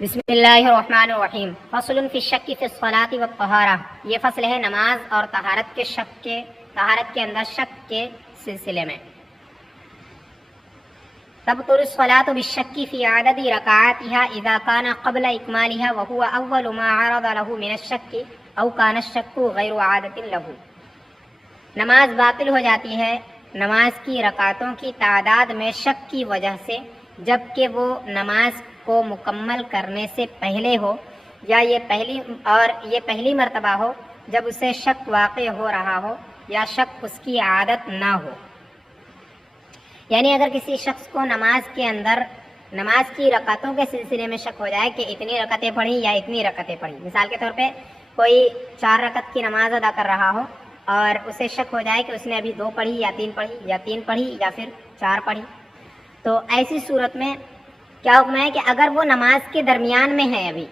بسم اللہ الرحمن الرحیم فصل فی الشک فی الصلاۃ والطہارہ، یہ فصل ہے نماز اور طہارت کے اندر شک کے سلسلے میں۔ تبطل الصلاۃ بالشک فی عدد رکعاتها اذا كان قبل اکمالها وهو اول ما عرض له من الشک او كان الشک غیر عادۃ له۔ نماز باطل ہو جاتی ہے نماز کی رکعتوں کی تعداد میں شک کی وجہ سے، جبکہ وہ نماز کو مکمل کرنے سے پہلے ہو، یا یہ پہلی مرتبہ ہو جب اسے شک واقع ہو رہا ہو، یا شک اس کی عادت نہ ہو۔ یعنی اگر کسی شخص کو نماز کے اندر نماز کی رکعتوں کے سلسلے میں شک ہو جائے کہ اتنی رکعتیں پڑھی یا اتنی رکعتیں پڑھی، مثال کے طور پہ کوئی 4 رکعت کی نماز ادا کر رہا ہو اور اسے شک ہو جائے کہ اس نے ابھی 2 پڑھی یا 3 پڑھی یا 3 پڑھی یا پھر 4 پڑھی، تو ایسی صورت میں کیا حکم ہے کہ اگر وہ نماز کے درمیان میں ہے، ابھی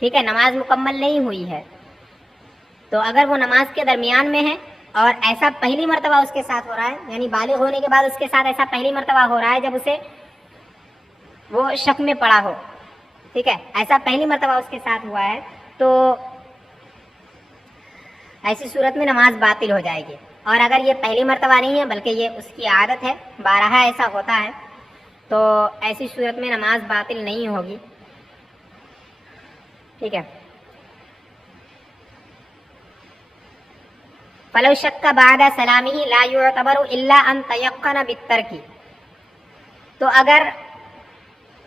ٹھیک ہے، نماز مکمل نہیں ہوئی ہے، تو اگر وہ نماز کے درمیان میں ہے اور ایسا پہلی مرتبہ اس کے ساتھ ہو رہا ہے، یعنی بالغ ہونے کے بعد اس کے ساتھ ایسا پہلی مرتبہ ہو رہا ہے جب اسے وہ شک میں پڑا ہو، ٹھیک ہے، ایسا پہلی مرتبہ اس کے ساتھ ہوا ہے، تو ایسی صورت میں نماز باطل ہو جائے گی۔ اور اگر یہ پہلی مرتبہ نہیں ہے بلکہ یہ اس کی عادت ہے، بارہا ایسا ہوتا ہے، تو ایسی صورت میں نماز باطل نہیں ہوگی، ٹھیک ہے۔ فلو شک بعد سلامه لا يعتبر الا ان تيقن بالترك، تو اگر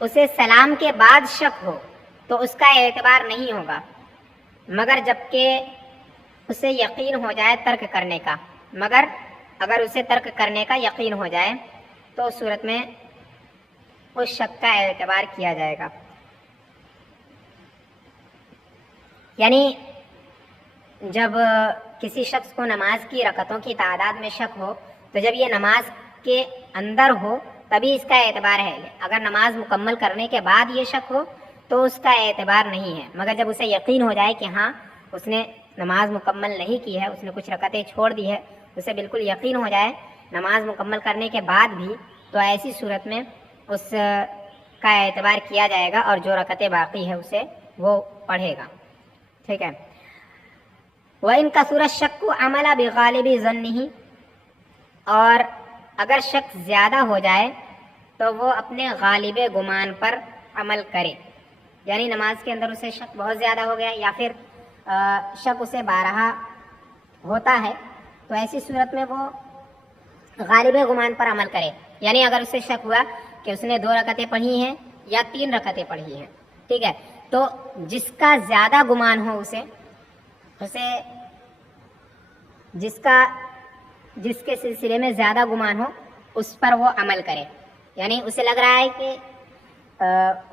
اسے سلام کے بعد شک ہو تو اس کا اعتبار نہیں ہوگا، مگر جبکہ اسے یقین ہو جائے ترک کرنے کا، مگر اگر اسے ترک کرنے کا یقین ہو جائے تو اس صورت میں اس شک کا اعتبار کیا جائے گا۔ یعنی جب کسی شخص کو نماز کی رکعتوں کی تعداد میں شک ہو تو جب یہ نماز کے اندر ہو تبھی اس کا اعتبار ہے، اگر نماز مکمل کرنے کے بعد یہ شک ہو تو اس کا اعتبار نہیں ہے، مگر جب اسے یقین ہو جائے کہ ہاں اس نے نماز مکمل نہیں کی ہے، اس نے کچھ رکعتیں چھوڑ دی ہے، اسے بالکل یقین ہو جائے نماز مکمل کرنے کے بعد بھی، تو ایسی صورت میں اس کا اعتبار کیا جائے گا اور جو رکعتیں باقی ہے اسے وہ پڑھے گا، ٹھیک ہے۔ وَإِن كَثُرَ الشَّكُّ عَمَلَ بِغَالِبِ ظَنِّهِ، اور اگر شک زیادہ ہو جائے تو وہ اپنے غالب گمان پر عمل کرے، یعنی نماز کے اندر اسے شک بہت زیادہ ہو گیا یا پھر شک اسے بارہا ہوتا ہے، تو ایسی صورت میں وہ غالب گمان پر عمل کرے، یعنی اگر اسے شک ہوا کہ اس نے 2 رکعتیں پڑھی ہیں یا 3 رکعتیں پڑھی ہیں، ٹھیک ہے، تو جس کا زیادہ گمان ہو اسے جس کے سلسلے میں زیادہ گمان ہو اس پر وہ عمل کرے، یعنی اسے لگ رہا ہے کہ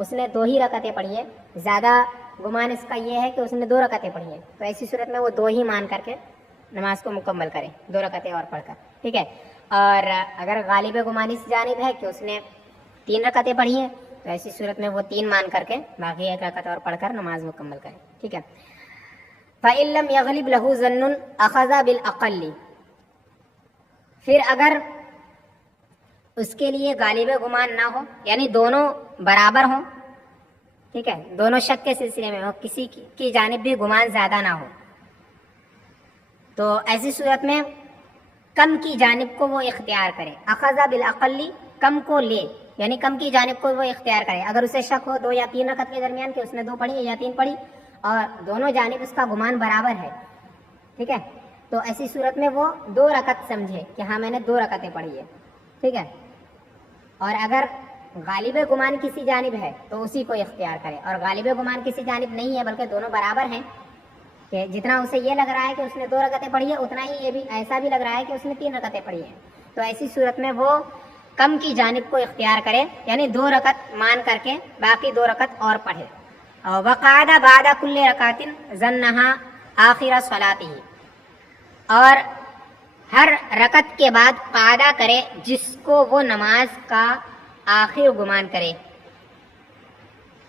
اس نے 2 ہی رکعتیں پڑھی ہے، زیادہ گمان اس کا یہ ہے کہ اس نے 2 رکعتیں پڑھی ہیں، تو ایسی صورت میں وہ 2 ہی مان کر کے نماز کو مکمل کرے، 2 رکعتیں اور پڑھ کر، ٹھیک ہے۔ اور اگر غالب گمان اس جانب ہے کہ اس نے 3 رکعتیں پڑھی ہیں تو ایسی صورت میں وہ 3 مان کر کے باقی 1 رکعت اور پڑھ کر نماز مکمل کرے، ٹھیک ہے۔ فَإِن لَّمْ يَغْلِبْ لَهُ ظَنٌّ أَخَذَ بِالْأَقَلِّ، پھر اگر اس کے لیے غالب گمان نہ ہو، یعنی دونوں برابر ہوں، ٹھیک ہے، دونوں شک کے سلسلے میں ہو، کسی کی جانب بھی گمان زیادہ نہ ہو، تو ایسی صورت میں کم کی جانب کو وہ اختیار کرے، اخذ بالأقل، کم کو لے، یعنی کم کی جانب کو وہ اختیار کرے۔ اگر اسے شک ہو 2 یا 3 رکعت کے درمیان کہ اس نے 2 پڑھی یا 3 پڑھی اور دونوں جانب اس کا گمان برابر ہے، ٹھیک ہے، تو ایسی صورت میں وہ 2 رکعت سمجھے کہ ہاں میں نے 2 رکعتیں پڑھی ہے، ٹھیک ہے۔ اور اگر غالب گمان کسی جانب ہے تو اسی کو اختیار کرے، اور غالب گمان کسی جانب نہیں ہے بلکہ دونوں برابر ہیں، کہ جتنا اسے یہ لگ رہا ہے کہ اس نے 2 رکعتیں پڑھی ہے اتنا ہی یہ بھی ایسا بھی لگ رہا ہے کہ اس نے 3 رکعتیں پڑھی ہیں، تو ایسی صورت میں وہ کم کی جانب کو اختیار کرے، یعنی 2 رکعت مان کر کے باقی 2 رکعت اور پڑھے۔ وقعد بعد كل ركعة ظنها آخر صلاته، اور ہر رکعت کے بعد قعدہ کرے جس کو وہ نماز کا آخر گمان کرے،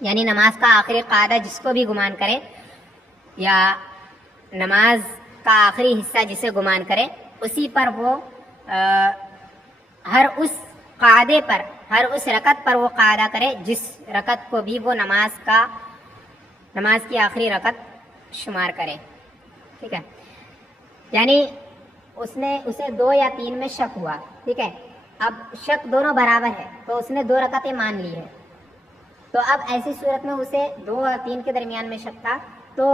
یعنی نماز کا آخری قعدہ جس کو بھی گمان کرے یا نماز کا آخری حصہ جسے گمان کرے، اسی پر وہ ہر اس قعدے پر ہر اس رکعت پر وہ قاعدہ کرے جس رکعت کو بھی وہ نماز کی آخری رکعت شمار کرے. ٹھیک ہے، یعنی اسے 2 یا 3 میں شک ہوا. ٹھیک ہے، اب شک دونوں برابر ہے تو اس نے 2 رکعتیں مان لی ہے. تو اب ایسی صورت میں اسے 2 اور 3 کے درمیان میں شک تھا تو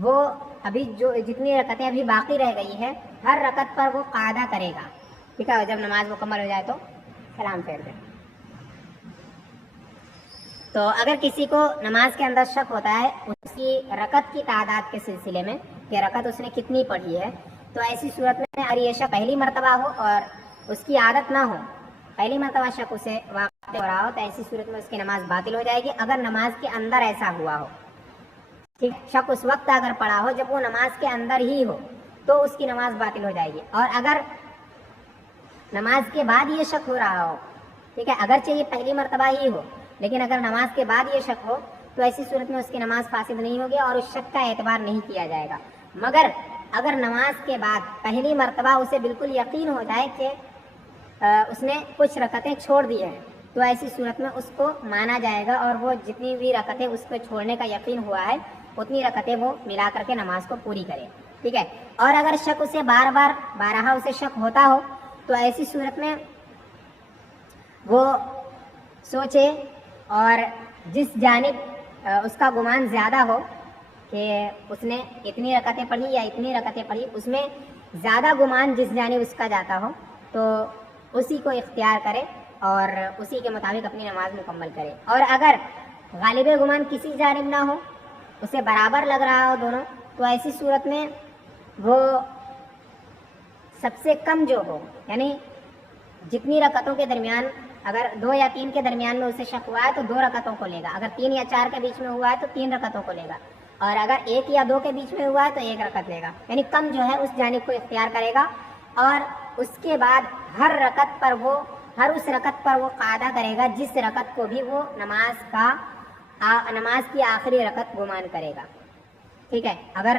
وہ ابھی جو جتنی رکعتیں ابھی باقی رہ گئی ہے ہر رکعت پر وہ قاعدہ کرے گا. ٹھیک ہے، جب نماز مکمل ہو جائے تو سلام پھیر دے. تو اگر کسی کو نماز کے اندر شک ہوتا ہے اس کی رکعت کی تعداد کے سلسلے میں کہ رکعت اس نے کتنی پڑھی ہے، تو ایسی صورت میں اگر یہ شک پہلی مرتبہ ہو اور اس کی عادت نہ ہو، پہلی مرتبہ شک اسے واقع ہو رہا ہو، تو ایسی صورت میں اس کی نماز باطل ہو جائے گی اگر نماز کے اندر ایسا ہوا ہو. ٹھیک، شک اس وقت اگر پڑا ہو جب وہ نماز کے اندر ہی ہو تو اس کی نماز باطل ہو جائے گی. اور اگر نماز کے بعد یہ شک ہو رہا ہو، ٹھیک ہے، اگرچہ یہ پہلی مرتبہ ہی ہو لیکن اگر نماز کے بعد یہ شک ہو تو ایسی صورت میں اس کی نماز فاسد نہیں ہوگی اور اس شک کا اعتبار نہیں کیا جائے گا. مگر اگر نماز کے بعد پہلی مرتبہ اسے بالکل یقین ہو جائے کہ اس نے کچھ رکعتیں چھوڑ دی ہیں تو ایسی صورت میں اس کو مانا جائے گا اور وہ جتنی بھی رکعتیں اس کو چھوڑنے کا یقین ہوا ہے اتنی رکعتیں وہ ملا کر کے نماز کو پوری کرے. ٹھیک ہے، اور اگر شک اسے بارہا اسے شک ہوتا ہو تو ایسی صورت میں وہ سوچے اور جس جانب اس کا گمان زیادہ ہو کہ اس نے اتنی رکعتیں پڑھی یا اتنی رکعتیں پڑھی، اس میں زیادہ گمان جس جانب اس کا جاتا ہو تو اسی کو اختیار کرے اور اسی کے مطابق اپنی نماز مکمل کرے. اور اگر غالب گمان کسی جانب نہ ہو، اسے برابر لگ رہا ہو دونوں، تو ایسی صورت میں وہ سب سے کم جو ہو، یعنی جتنی رکعتوں کے درمیان اگر 2 یا 3 کے درمیان میں اسے شک ہوا ہے تو 2 رکعتوں کو لے گا. اگر 3 یا 4 کے بیچ میں ہوا ہے تو 3 رکعتوں کو لے گا. اور اگر 1 یا 2 کے بیچ میں ہوا ہے تو 1 رکعت لے گا. یعنی کم جو ہے اس جانب کو اختیار کرے گا اور اس کے بعد ہر اس رکعت پر وہ قاعدہ کرے گا جس رکعت کو بھی وہ نماز کی آخری رکعت گمان کرے گا. ٹھیک ہے، اگر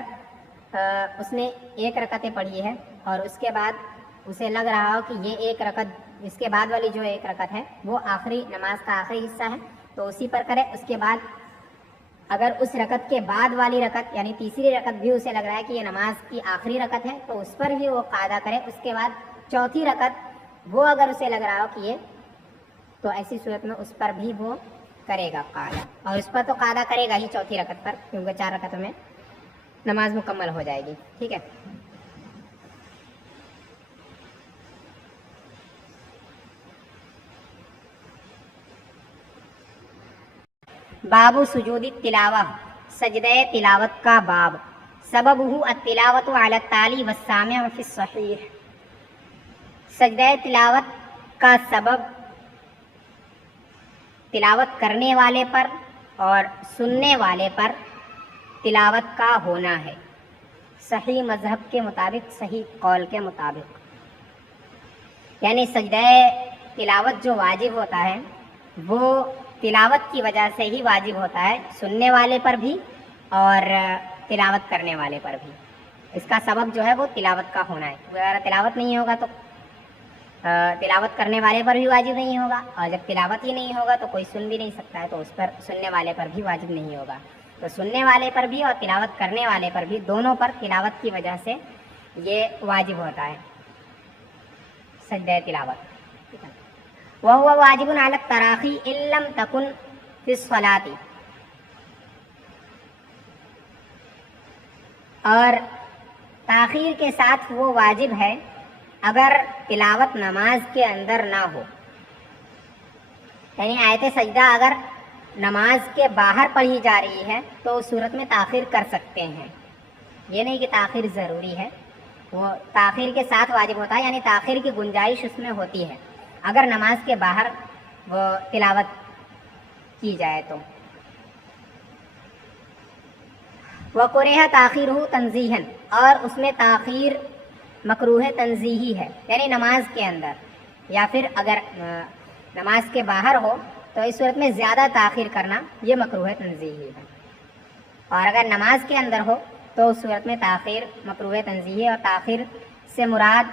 اس نے 1 رکعتیں پڑھی ہے اور اس کے بعد اسے لگ رہا ہو کہ یہ 1 رکعت اس کے بعد والی جو 1 رکعت ہے وہ آخری نماز کا آخری حصہ ہے تو اسی پر کرے. اس کے بعد اگر اس رکعت کے بعد والی رکعت یعنی تیسری رکعت بھی اسے لگ رہا ہے کہ یہ نماز کی آخری رکعت ہے تو اس پر بھی وہ قاعدہ کرے. اس کے بعد چوتھی رکعت وہ اگر اسے لگ رہا ہو کہ یہ، تو ایسی صورت میں اس پر بھی وہ کرے گا قاعدہ. اور اس پر تو قاعدہ کرے گا ہی چوتھی رکعت پر، کیونکہ 4 رکعتوں میں نماز مکمل ہو جائے گی. ٹھیک ہے، باب سجود التلاوہ، سجدہ تلاوت کا باب. سببہ التلاوت علی التالی والسامع فی الصحیح. سجدہ تلاوت کا سبب تلاوت کرنے والے پر اور سننے والے پر تلاوت کا ہونا ہے، صحیح مذہب کے مطابق، صحیح قول کے مطابق. یعنی سجدہ تلاوت جو واجب ہوتا ہے وہ تلاوت کی وجہ سے ہی واجب ہوتا ہے، سننے والے پر بھی اور تلاوت کرنے والے پر بھی. اس کا سبب جو ہے وہ تلاوت کا ہونا ہے. اگر تلاوت نہیں ہوگا تو تلاوت کرنے والے پر بھی واجب نہیں ہوگا، اور جب تلاوت ہی نہیں ہوگا تو کوئی سن بھی نہیں سکتا ہے، تو اس پر سننے والے پر بھی واجب نہیں ہوگا. تو سننے والے پر بھی اور تلاوت کرنے والے پر بھی دونوں پر تلاوت کی وجہ سے یہ واجب ہوتا ہے سجدہ تلاوت. وَهُوَ وَاجِبٌ عَلَى التَّرَاخِي إِن لَّمْ تَكُنْ فِي الصَّلَاةِ. اور تاخیر کے ساتھ وہ واجب ہے اگر تلاوت نماز کے اندر نہ ہو. یعنی آیت سجدہ اگر نماز کے باہر پڑھی جا رہی ہے تو اس صورت میں تاخیر کر سکتے ہیں. یہ نہیں کہ تاخیر ضروری ہے، وہ تاخیر کے ساتھ واجب ہوتا ہے، یعنی تاخیر کی گنجائش اس میں ہوتی ہے اگر نماز کے باہر وہ تلاوت کی جائے تو. وَقُرِحَ تَأْخِيرُهُ تَنزِيهًا، اور اس میں تاخیر مکروہ تنزیہی ہے، یعنی نماز کے اندر، یا پھر اگر نماز کے باہر ہو تو اس صورت میں زیادہ تاخیر کرنا یہ مکروہ تنزیہی ہے. اور اگر نماز کے اندر ہو تو اس صورت میں تاخیر مکروہ تنزیہی ہے. اور تاخیر سے مراد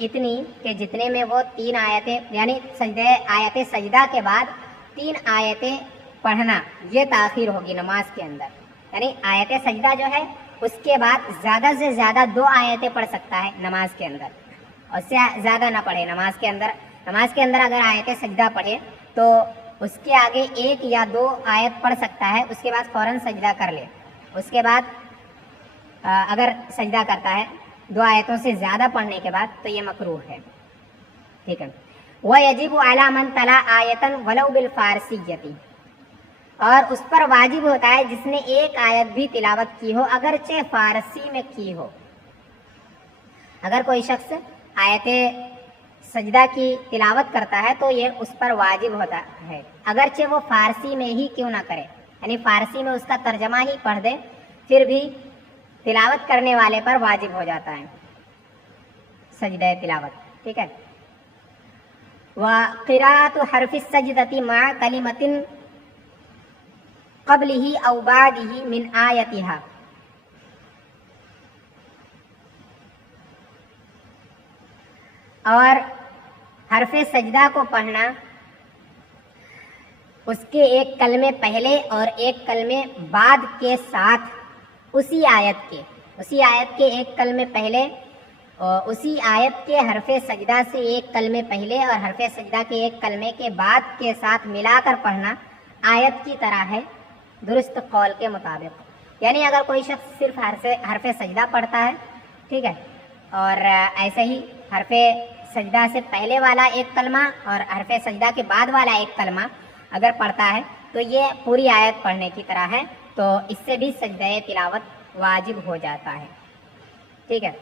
اتنی کہ جتنے میں وہ 3 آیتیں یعنی آیت سجدہ کے بعد 3 آیتیں پڑھنا یہ تاخیر ہوگی نماز کے اندر. یعنی آیت سجدہ جو ہے اس کے بعد زیادہ سے زیادہ 2 آیتیں پڑھ سکتا ہے نماز کے اندر, اس سے زیادہ نہ پڑھے نماز کے اندر. نماز کے اندر اگر آیت سجدہ پڑھے تو اس کے آگے 1 یا 2 آیت پڑھ سکتا ہے, اس کے بعد فوراً سجدہ کر لے. اس کے بعد اگر سجدہ کرتا ہے 2 آیتوں سے زیادہ پڑھنے کے بعد تو یہ مکروہ ہے. ٹھیک ہے. وَيَجِبُ عَلَى مَنْ تَلَا آیَةً وَلَوْ بِالْفَارْسِيَّةِ, اور اس پر واجب ہوتا ہے جس نے 1 آیت بھی تلاوت کی ہو اگرچہ فارسی میں کی ہو. اگر کوئی شخص آیت سجدہ کی تلاوت کرتا ہے تو یہ اس پر واجب ہوتا ہے اگرچہ وہ فارسی میں ہی کیوں نہ کرے, یعنی فارسی میں اس کا ترجمہ ہی پڑھ دے پھر بھی تلاوت کرنے والے پر واجب ہو جاتا ہے سجدہ تلاوت. ٹھیک ہے. وَقِرَاءَةُ حَرْفِ السَّجْدَةِ مَعَ كَلِمَةٍ قَبْلِهِ أَوْ بَعْدِهِ مِنْ آيَتِهَا, اور حرف سجدہ کو پڑھنا اس کے 1 کلمے پہلے اور 1 کلمے بعد کے ساتھ اسی آیت کے 1 کلمے پہلے اور اسی آیت کے حرف سجدہ سے 1 کلمے پہلے اور حرف سجدہ کے 1 کلمے کے بعد کے ساتھ ملا کر پڑھنا آیت کی طرح ہے درست قول کے مطابق. یعنی اگر کوئی شخص صرف حرف سجدہ پڑھتا ہے, ٹھیک ہے, اور ایسے ہی حرف سجدہ سے پہلے والا 1 کلمہ اور حرف سجدہ کے بعد والا 1 کلمہ اگر پڑھتا ہے تو یہ پوری آیت پڑھنے کی طرح ہے, تو اس سے بھی سجدہ تلاوت واجب ہو جاتا ہے. ٹھیک ہے.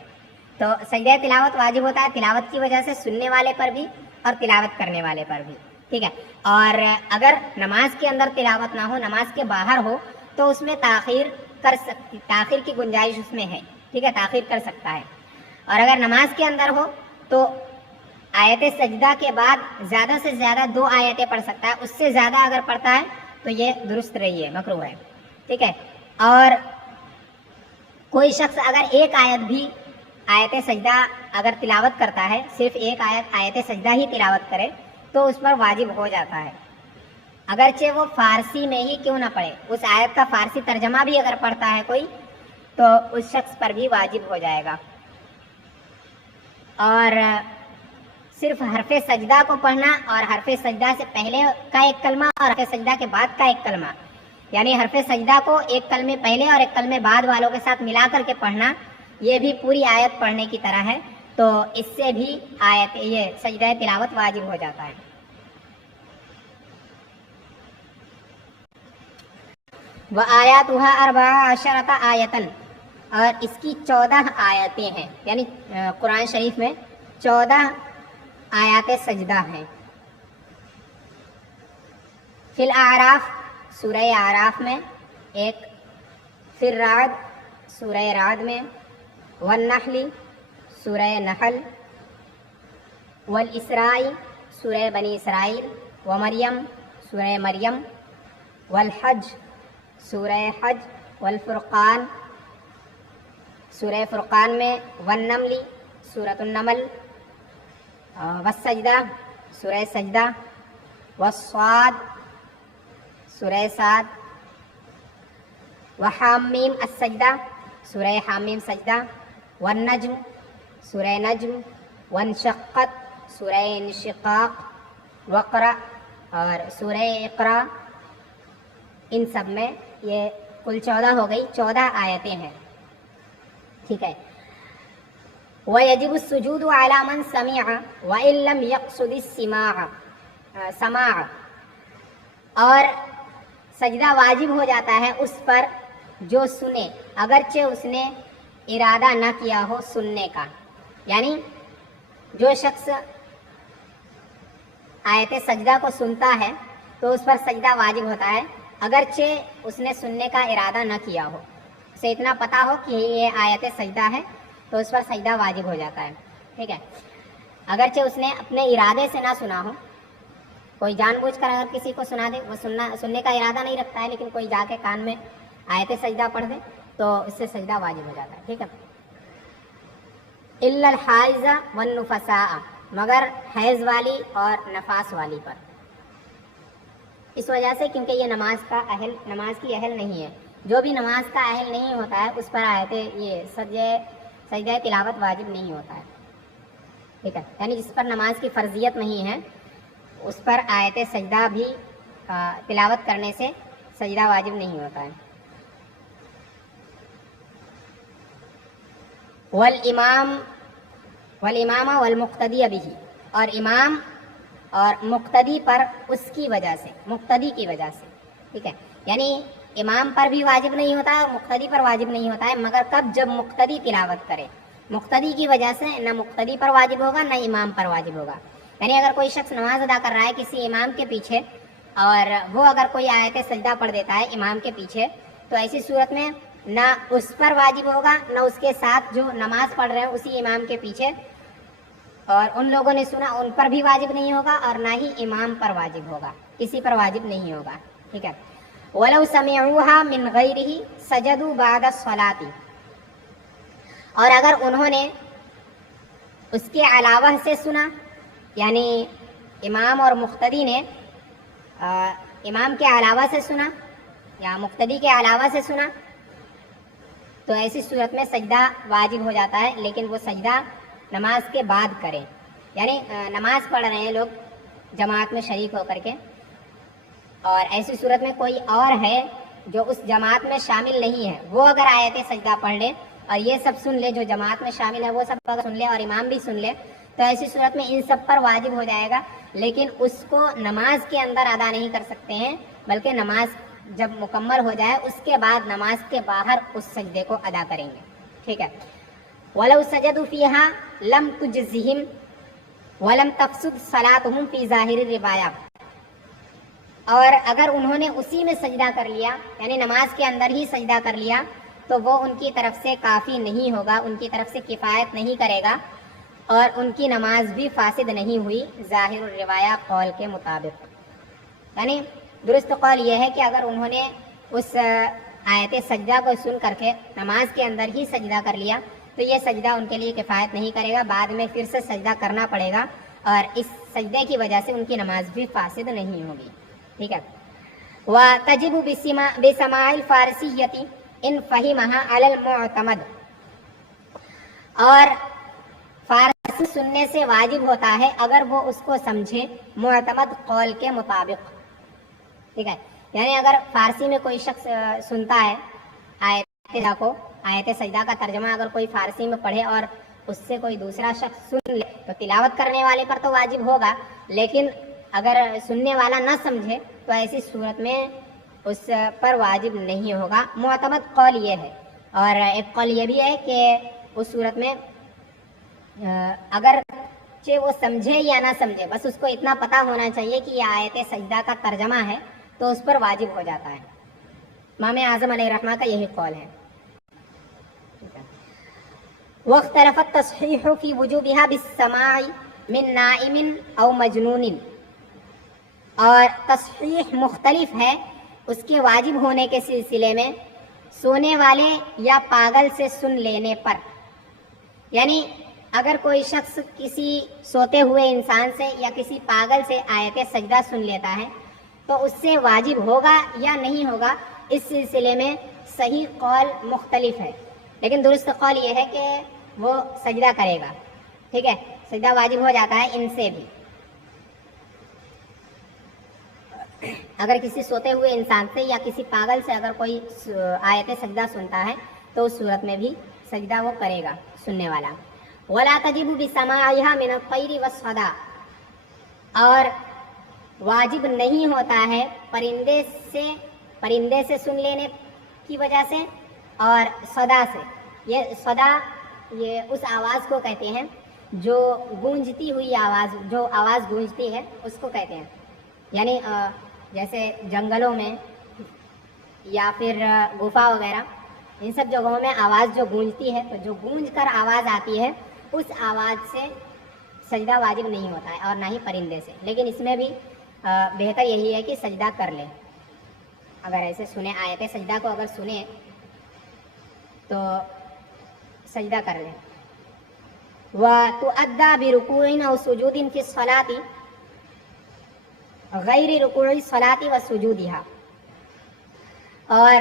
تو سجدہ تلاوت واجب ہوتا ہے تلاوت کی وجہ سے سننے والے پر بھی اور تلاوت کرنے والے پر بھی. ٹھیک ہے. اور اگر نماز کے اندر تلاوت نہ ہو, نماز کے باہر ہو, تو اس میں تاخیر کی گنجائش اس میں ہے. ٹھیک ہے, تاخیر کر سکتا ہے. اور اگر نماز کے اندر ہو تو آیت سجدہ کے بعد زیادہ سے زیادہ 2 آیتیں پڑھ سکتا ہے, اس سے زیادہ اگر پڑھتا ہے تو یہ درست رہی ہے, مکروہ ہے. ٹھیک ہے. اور کوئی شخص اگر 1 آیت بھی آیت سجدہ اگر تلاوت کرتا ہے, صرف 1 آیت سجدہ ہی تلاوت کرے تو اس پر واجب ہو جاتا ہے اگرچہ وہ فارسی میں ہی کیوں نہ پڑھے. اس آیت کا فارسی ترجمہ بھی اگر پڑھتا ہے کوئی تو اس شخص پر بھی واجب ہو جائے گا. اور صرف حرف سجدہ کو پڑھنا اور حرف سجدہ سے پہلے کا 1 کلمہ اور حرف سجدہ کے بعد کا 1 کلمہ, یعنی حرف سجدہ کو 1 کلمے پہلے اور 1 کلمے بعد والوں کے ساتھ ملا کر کے پڑھنا, یہ بھی پوری آیت پڑھنے کی طرح ہے, تو اس سے بھی یہ سجدہ تلاوت واجب ہو جاتا ہے. وَآيَاتُهَا 14 آیَةً, اور اس کی 14 آیتیں ہیں, یعنی قرآن شریف میں 14 آیات سجدہ ہیں. فی الاعراف, سورہ اعراف میں 1, فی الرعد, سورہ رعد میں, والنحل, سورہ نحل, والاسراء, سورہ بنی اسرائیل, ومریم, سورہ مریم, والحج, سورہ حج, والفرقان, سورہ فرقان میں, والنمل, سورۃ النمل, والسجدہ, سورہ سجدہ, والصاد, سورہ صاد, وحامیم السجدہ, سورہ حامیم سجدہ, والنجم, سورہ نجم, وانشقت, سورہ انشقاق, وقرأ اور سورہ اقرا. ان سب میں یہ کل 14 ہو گئی, 14 آیتیں ہیں. ٹھیک ہے. وَيَجِبُ السُّجُودُ عَلَى مَنْ سَمِعَ وَإِن لَّمْ يَقْصُدِ السَّمَاعَ, اور سجدہ واجب ہو جاتا ہے اس پر جو سنے اگرچہ اس نے ارادہ نہ کیا ہو سننے کا. یعنی جو شخص آیت سجدہ کو سنتا ہے تو اس پر سجدہ واجب ہوتا ہے اگرچہ اس نے سننے کا ارادہ نہ کیا ہو. اسے اتنا پتہ ہو کہ یہ آیت سجدہ ہے تو اس پر سجدہ واجب ہو جاتا ہے. ٹھیک ہے. اگرچہ اس نے اپنے ارادے سے نہ سنا ہو, کوئی جان بوجھ کر اگر کسی کو سنا دے, وہ سننے کا ارادہ نہیں رکھتا ہے لیکن کوئی جا کے کان میں آیت سجدہ پڑھ دے تو اس سے سجدہ واجب ہو جاتا ہے. ٹھیک ہے. الا الحائض والنفساء، مگر حیض والی اور نفاس والی پر، اس وجہ سے کیونکہ یہ نماز کی اہل نہیں ہے. جو بھی نماز کا اہل نہیں ہوتا ہے اس پر یہ سجدہ تلاوت واجب نہیں ہوتا ہے. ٹھیک ہے، یعنی جس پر نماز کی فرضیت نہیں ہے اس پر آیت سجدہ بھی تلاوت کرنے سے سجدہ واجب نہیں ہوتا ہے. والامام والمقتدی به، اور امام اور مقتدی پر اس کی وجہ سے، مقتدی کی وجہ سے. ٹھیک ہے، یعنی امام پر بھی واجب نہیں ہوتا ہے، مقتدی پر واجب نہیں ہوتا ہے، مگر کب؟ جب مقتدی تلاوت کرے. مقتدی کی وجہ سے نہ مقتدی پر واجب ہوگا نہ امام پر واجب ہوگا. یعنی اگر کوئی شخص نماز ادا کر رہا ہے کسی امام کے پیچھے اور وہ اگر کوئی آیت سجدہ پڑھ دیتا ہے امام کے پیچھے، تو ایسی صورت میں نہ اس پر واجب ہوگا نہ اس کے ساتھ جو نماز پڑھ رہے ہیں اسی امام کے پیچھے اور ان لوگوں نے سنا ان پر بھی واجب نہیں ہوگا، اور نہ ہی امام پر واجب ہوگا، کسی پر واجب نہیں ہوگا. ٹھیک ہے. وَلَوْ سَمِعُوهَا مِنْ غَيْرِهِ سَجَدُوا بَعْدَ الصَّلَاةِ، اور اگر انہوں نے اس کے علاوہ سے سنا، یعنی امام اور مقتدی نے امام کے علاوہ سے سنا یا مقتدی کے علاوہ سے سنا، تو ایسی صورت میں سجدہ واجب ہو جاتا ہے، لیکن وہ سجدہ نماز کے بعد کریں. یعنی نماز پڑھ رہے ہیں لوگ جماعت میں شریک ہو کر کے، اور ایسی صورت میں کوئی اور ہے جو اس جماعت میں شامل نہیں ہے، وہ اگر آیت سجدہ پڑھ لے اور یہ سب سن لے، جو جماعت میں شامل ہے وہ سب اگر سن لے اور امام بھی سن لے، تو ایسی صورت میں ان سب پر واجب ہو جائے گا، لیکن اس کو نماز کے اندر ادا نہیں کر سکتے ہیں، بلکہ نماز جب مکمل ہو جائے اس کے بعد نماز کے باہر اس سجدے کو ادا کریں گے. ٹھیک ہے. وَلَوْ سَجَدُوا فِيهَا لَمْ تُجْزِهِمْ وَلَمْ تَفْسُدْ صَلَاتُهُمْ فِي ظَاهِرِ الرِّوَایَةِ، اور اگر انہوں نے اسی میں سجدہ کر لیا، یعنی نماز کے اندر ہی سجدہ کر لیا، تو وہ ان کی طرف سے کافی نہیں ہوگا، ان کی طرف سے کفایت نہیں کرے گا، اور ان کی نماز بھی فاسد نہیں ہوئی ظاہر الروایہ قول کے مطابق. یعنی درست قول یہ ہے کہ اگر انہوں نے اس آیت سجدہ کو سن کر کے نماز کے اندر ہی سجدہ کر لیا تو یہ سجدہ ان کے لیے کفایت نہیں کرے گا، بعد میں پھر سے سجدہ کرنا پڑے گا، اور اس سجدے کی وجہ سے ان کی نماز بھی فاسد نہیں ہوگی. ٹھیک ہے. وَتَجِبُ بِسَمَاعِ الْفَارِسِيَّةِ إِنْ فَهِمَهَا عَلَى الْمُعْتَمَدِ، اور فارسی سننے سے واجب ہوتا ہے اگر وہ اس کو سمجھے معتمد قول کے مطابق. ٹھیک ہے. یعنی اگر فارسی میں کوئی شخص سنتا ہے آیت سجدہ کا ترجمہ اگر کوئی فارسی میں پڑھے اور اس سے کوئی دوسرا شخص سن لے تو تلاوت کرنے والے پر تو واجب ہوگا، لیکن اگر سننے والا نہ سمجھے تو ایسی صورت میں اس پر واجب نہیں ہوگا. معتمد قول یہ ہے، اور ایک قول یہ بھی ہے کہ اس صورت میں اگر وہ سمجھے یا نہ سمجھے، بس اس کو اتنا پتہ ہونا چاہیے کہ یہ آیت سجدہ کا ترجمہ ہے تو اس پر واجب ہو جاتا ہے. امام اعظم علیہ الرحمہ کا یہی قول ہے. واختلف التصحیح فی وجوبها بالسماع من نائم او مجنون، اور تصحیح مختلف ہے اس کے واجب ہونے کے سلسلے میں سونے والے یا پاگل سے سن لینے پر. یعنی اگر کوئی شخص کسی سوتے ہوئے انسان سے یا کسی پاگل سے آیت سجدہ سن لیتا ہے تو اس سے واجب ہوگا یا نہیں ہوگا، اس سلسلے میں صحیح قول مختلف ہے، لیکن درست قول یہ ہے کہ وہ سجدہ کرے گا. ٹھیک ہے. سجدہ واجب ہو جاتا ہے ان سے بھی. اگر کسی سوتے ہوئے انسان سے یا کسی پاگل سے اگر کوئی آیت سجدہ سنتا ہے تو اس صورت میں بھی سجدہ وہ کرے گا سننے والا. وَلَا تَجِبُ بِسَمَاعِهَا مِنَ الطَّيْرِ وَالصَّدَى، اور واجب نہیں ہوتا ہے پرندے سے سن لینے کی وجہ سے اور صدا سے. یہ صدا یہ اس آواز کو کہتے ہیں جو گونجتی ہوئی آواز، جو آواز گونجتی ہے اس کو کہتے ہیں. یعنی جیسے جنگلوں میں یا پھر گفا وغیرہ ان سب جگہوں میں آواز جو گونجتی ہے، تو جو گونج کر آواز آتی ہے اس آواز سے سجدہ واجب نہیں ہوتا ہے اور نہ ہی پرندے سے. لیکن اس میں بھی بہتر یہی ہے کہ سجدہ کر لیں. اگر ایسے سنے آیت سجدہ کو اگر سنے تو سجدہ کر لیں. وتؤدى بركوع أو سجود في الصلاة غیر رکوع الصلاة وسجودها، اور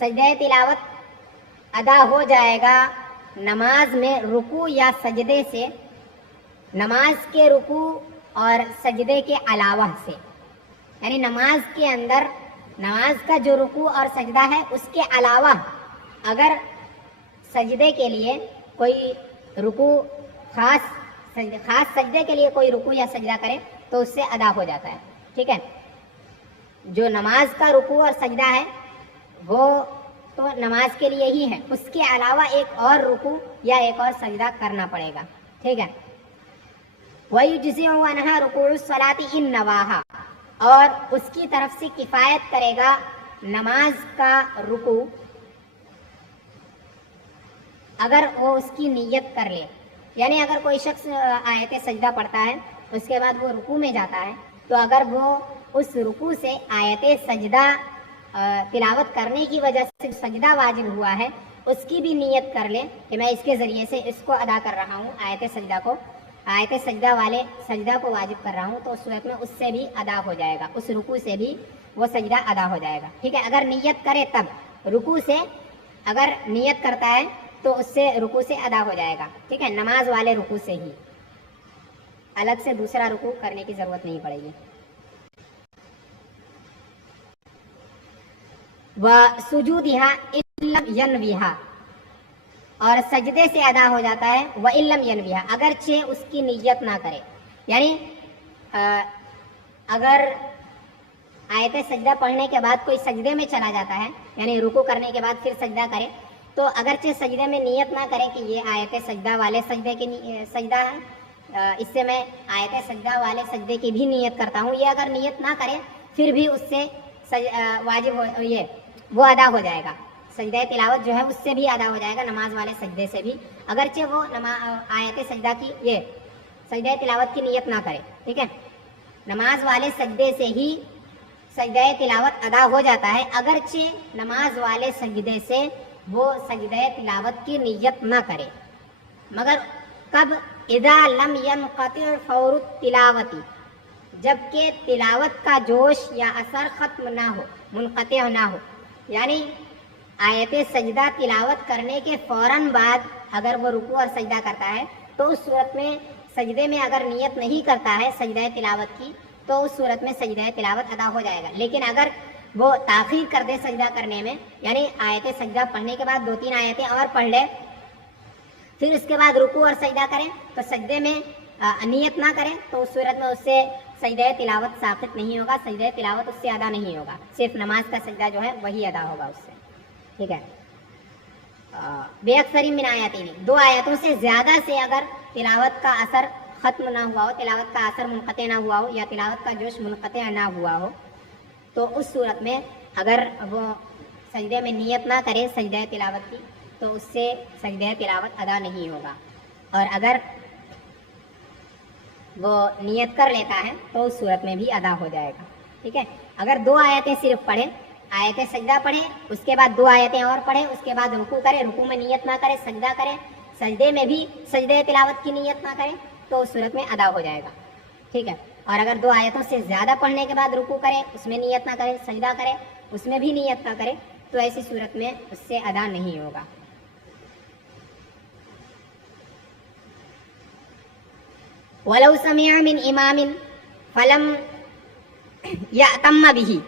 سجدہ تلاوت ادا ہو جائے گا نماز میں رکوع یا سجدے سے، نماز کے رکوع اور سجدے کے علاوہ سے، یعنی نماز کے اندر نماز کا جو رکوع اور سجدہ ہے اس کے علاوہ اگر سجدے کے لیے کوئی رکوع خاص سجدے کے لیے کوئی رکوع یا سجدہ کرے تو اس سے ادا ہو جاتا ہے. ٹھیک ہے، جو نماز کا رکوع اور سجدہ ہے وہ تو نماز کے لیے ہی ہے، اس کے علاوہ ایک اور رکوع یا ایک اور سجدہ کرنا پڑے گا. ٹھیک ہے، وَيُجْزِعُ عَنْهَا رُكُوعُ الصَّلَاةِ إِن نَوَاهَا، اور اس کی طرف سے کفایت کرے گا نماز کا رکوع اگر وہ اس کی نیت کر لے. یعنی اگر کوئی شخص آیت سجدہ پڑھتا ہے اس کے بعد وہ رکوع میں جاتا ہے تو اگر وہ اس رکوع سے آیت سجدہ تلاوت کرنے کی وجہ سے سجدہ واجب ہوا ہے اس کی بھی نیت کر لے کہ میں اس کے ذریعے سے اس کو ادا کر رہا ہوں، آیت سجدہ والے سجدہ کو واجب کر رہا ہوں، تو اس صورت میں اس سے بھی ادا ہو جائے گا، اس رکوع سے بھی وہ سجدہ ادا ہو جائے گا. ٹھیک ہے، اگر نیت کرے تب رکوع سے، اگر نیت کرتا ہے تو اس سے رکوع سے ادا ہو جائے گا. ٹھیک ہے، نماز والے رکوع سے ہی، الگ سے دوسرا رکوع کرنے کی ضرورت نہیں پڑے گی. وَسُجُودِهَا إِن لَّمْ يَنْوِهَا، اور سجدے سے ادا ہو جاتا ہے وَإِن لَّمْ يَنْوِهَا، اگرچہ اس کی نیت نہ کرے. یعنی اگر آیت سجدہ پڑھنے کے بعد کوئی سجدے میں چلا جاتا ہے، یعنی رکوع کرنے کے بعد پھر سجدہ کرے، تو اگرچہ سجدے میں نیت نہ کرے کہ یہ آیت سجدہ والے سجدے کی سجدہ ہے، اس سے میں آیت سجدہ والے سجدے کی بھی نیت کرتا ہوں، یہ اگر نیت نہ کرے پھر بھی اس سے واجب وہ ادا ہو جائے گا. سجدہ تلاوت جو ہے اس سے بھی ادا ہو جائے گا، نماز والے سجدے سے بھی، اگرچہ وہ آیت سجدہ کی سجدہ تلاوت کی نیت نہ کرے. ٹھیک ہے، نماز والے سجدے سے ہی سجدہ تلاوت ادا ہو جاتا ہے، اگرچہ نماز والے سجدے سے وہ سجدہ تلاوت کی نیت نہ کرے. مگر کب؟ اذا لم ينقطع فور التلاوت، جبکہ تلاوت کا جوش یا اثر ختم نہ ہو، منقطع نہ ہو. یعنی آیت سجدہ تلاوت کرنے کے فوراً بعد اگر وہ رکوع اور سجدہ کرتا ہے تو اس صورت میں سجدے میں اگر نیت نہیں کرتا ہے سجدہ تلاوت کی تو اس صورت میں سجدہ تلاوت ادا ہو جائے گا. لیکن اگر وہ تاخیر کر دے سجدہ کرنے میں، یعنی آیت سجدہ پڑھنے کے بعد 2-3 آیتیں اور پڑھ لے، پھر اس کے بعد رکوع اور سجدہ کریں تو سجدے میں نیت نہ کریں تو اس صورت میں اس سے سجدہ تلاوت ساقط نہیں ہوگا، سجدہ تلاوت اس سے ادا نہیں ہوگا، صرف نماز کا سجدہ جو ہے وہی ادا ہوگا اس سے. ٹھیک ہے، بے اکثری من آیاتین، 2 آیتوں سے زیادہ سے اگر تلاوت کا اثر ختم نہ ہوا ہو، تلاوت کا اثر منقطع نہ ہوا ہو یا تلاوت کا جوش منقطع نہ ہوا ہو، تو اس صورت میں اگر وہ سجدے میں نیت نہ کرے سجدہ تلاوت کی تو اس سے سجدہ تلاوت ادا نہیں ہوگا. اور اگر وہ نیت کر لیتا ہے تو اس صورت میں بھی ادا ہو جائے گا. ٹھیک ہے، اگر 2 آیتیں صرف پڑھے، آیت سجدہ پڑھے، اس کے بعد 2 آیتیں اور پڑھے، اس کے بعد رکوع کرے، رکوع میں نیت نہ کرے، سجدہ کرے، سجدے میں بھی سجدہ تلاوت کی نیت نہ کرے تو اس صورت میں ادا ہو جائے گا. ٹھیک ہے، اور اگر 2 آیتوں سے زیادہ پڑھنے کے بعد رکوع کرے، اس میں نیت نہ کرے، سجدہ کرے، اس میں بھی نیت نہ کرے تو ایسی صورت میں اس سے ادا نہیں ہوگا. وَلَوْ سَمِعَ مِنْ إِمَامٍ فَلَمْ يَأْتَمَّ بِهِ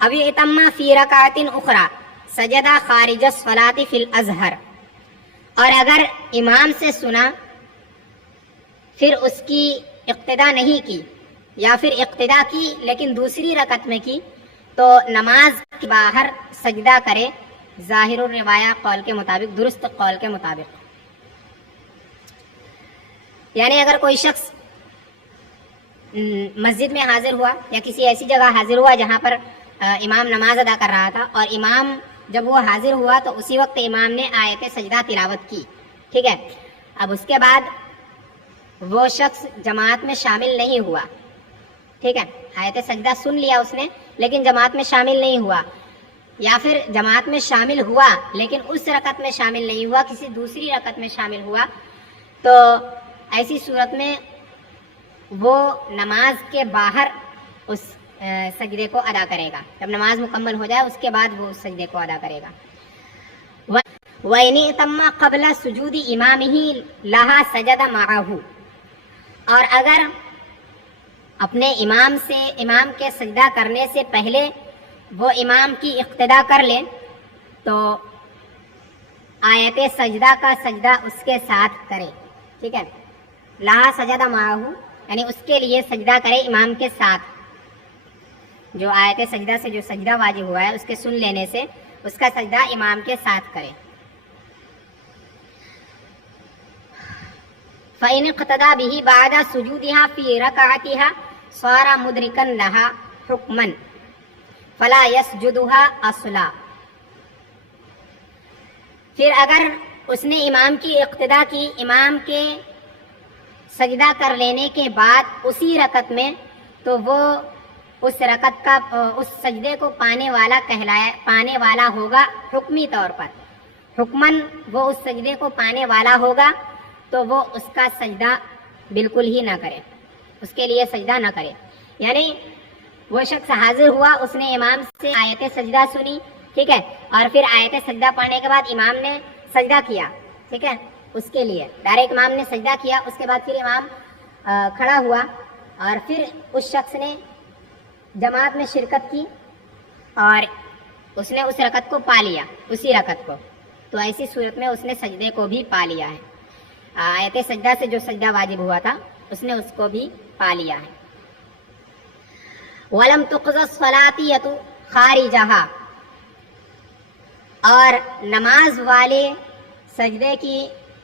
أَوْ يَأْتَمَّ فِي رَكَعَةٍ أُخْرَى سَجَدَ خَارِجَ الصَّلَاةِ فِي الْأَزْهَرِ، اور اگر امام سے سنا پھر اس کی اقتدا نہیں کی یا پھر اقتدا کی لیکن دوسری رکعت میں کی تو نماز کے باہر سجدہ کرے، ظاہر الروایہ قول کے مطابق، درست قول کے مطابق. یعنی اگر کوئی شخص مسجد میں حاضر ہوا یا کسی ایسی جگہ حاضر ہوا جہاں پر امام نماز ادا کر رہا تھا اور امام جب وہ حاضر ہوا تو اسی وقت امام نے آیت سجدہ تلاوت کی. ٹھیک ہے، اب اس کے بعد وہ شخص جماعت میں شامل نہیں ہوا. ٹھیک ہے، آیت سجدہ سن لیا اس نے لیکن جماعت میں شامل نہیں ہوا. یا پھر جماعت میں شامل ہوا لیکن اس رکعت میں شامل نہیں ہوا، کسی دوسری رکعت میں شامل ہوا، تو ایسی صورت میں وہ نماز کے باہر اس سجدے کو ادا کرے گا. جب نماز مکمل ہو جائے اس کے بعد وہ اس سجدے کو ادا کرے گا. وَإِنِ اتَمَّ قَبْلَ سُجُودِ إِمَامِهِ لَهَا سَجَدَ مَعَهُ، اور اگر اپنے امام کے سجدہ کرنے سے پہلے وہ امام کی اقتدا کر لے تو آیت سجدہ کا سجدہ اس کے ساتھ کرے. ٹھیک ہے، لہا سجدہ معاہو یعنی اس کے لیے سجدہ کرے امام کے ساتھ. جو آیت سجدہ سے جو سجدہ واجب ہوا ہے اس کے سن لینے سے اس کا سجدہ امام کے ساتھ کرے. فَإِنِ اقْتَدَى بِهِ بَعْدَ سُجُودِهَا فِي رَكَعَتِهَا صَارَ مُدْرِكًا لَهَا حُكْمًا فَلَا يَسْجُدُهَا أَصْلًا. پھر اگر اس نے امام کی اقتدا کی، امام کے سجدہ کر لینے کے بعد اسی رکعت میں، تو وہ اس رکعت کا اس سجدے کو پانے والا ہوگا حکمی طور پر. حکمن وہ اس سجدے کو پانے والا ہوگا تو وہ اس کا سجدہ بالکل ہی نہ کرے، اس کے لیے سجدہ نہ کرے. یعنی وہ شخص حاضر ہوا، اس نے امام سے آیت سجدہ سنی، ٹھیک ہے، اور پھر آیت سجدہ پڑھنے کے بعد امام نے سجدہ کیا، ٹھیک ہے، اس کے لیے ڈائریکٹ امام نے سجدہ کیا. اس کے بعد پھر امام کھڑا ہوا اور پھر اس شخص نے جماعت میں شرکت کی اور اس نے اس رکعت کو پا لیا، اسی رکعت کو، تو ایسی صورت میں اس نے سجدے کو بھی پا لیا ہے. آیت سجدہ سے جو سجدہ واجب ہوا تھا اس نے اس کو بھی پا لیا ہے. وَلَمْ تُقْضَ الصَّلَاةِ خَارِجَهَا، اور نماز والے سجدے کی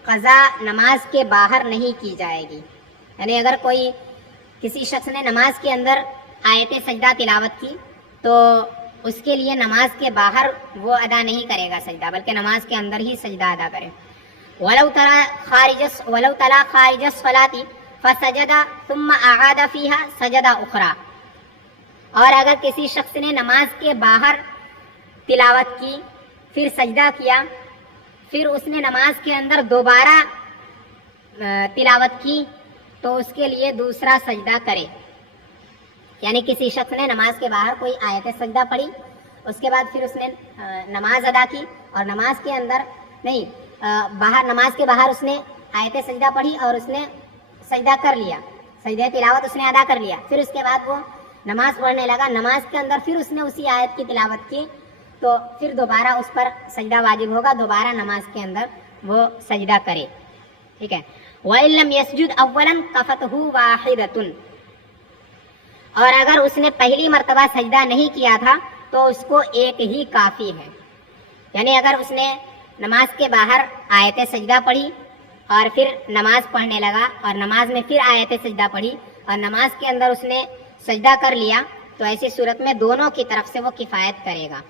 قضا نماز کے باہر نہیں کی جائے گی. یعنی اگر کوئی کسی شخص نے نماز کے اندر آیت سجدہ تلاوت کی تو اس کے لیے نماز کے باہر وہ ادا نہیں کرے گا سجدہ، بلکہ نماز کے اندر ہی سجدہ ادا کرے. وَلَوْ تَلَا خَارِجَ الصَّلَاةِ فَسَجَدَ ثُمَّ أَعَادَ فِيهَا سَجَدَ أُخْرَى، اور اگر کسی شخص نے نماز کے باہر تلاوت کی پھر سجدہ کیا، پھر اس نے نماز کے اندر دوبارہ تلاوت کی تو اس کے لیے دوسرا سجدہ کرے. یعنی کسی شخص نے نماز کے باہر کوئی آیت سجدہ پڑھی، اس کے بعد پھر اس نے نماز ادا کی اور نماز کے اندر نہیں، نماز کے باہر اس نے آیت سجدہ پڑھی اور اس نے سجدہ کر لیا، سجدہ تلاوت اس نے ادا کر لیا. پھر اس کے بعد وہ نماز پڑھنے لگا، نماز کے اندر پھر اس نے اسی آیت کی تلاوت کی تو پھر دوبارہ اس پر سجدہ واجب ہوگا، دوبارہ نماز کے اندر وہ سجدہ کرے. ٹھیک ہے. وَإِن لَّمْ يَسْجُدْ أَوَّلًا كَفَتْهُ وَاحِدَةٌ، اور اگر اس نے پہلی مرتبہ سجدہ نہیں کیا تھا تو اس کو ایک ہی کافی ہے. یعنی اگر اس نے نماز کے باہر آیت سجدہ پڑھی اور پھر نماز پڑھنے لگا اور نماز میں پھر آیت سجدہ پڑھی اور نماز کے اندر اس نے سجدہ کر لیا تو ایسی صورت میں دونوں کی طرف سے وہ کفایت کرے گا.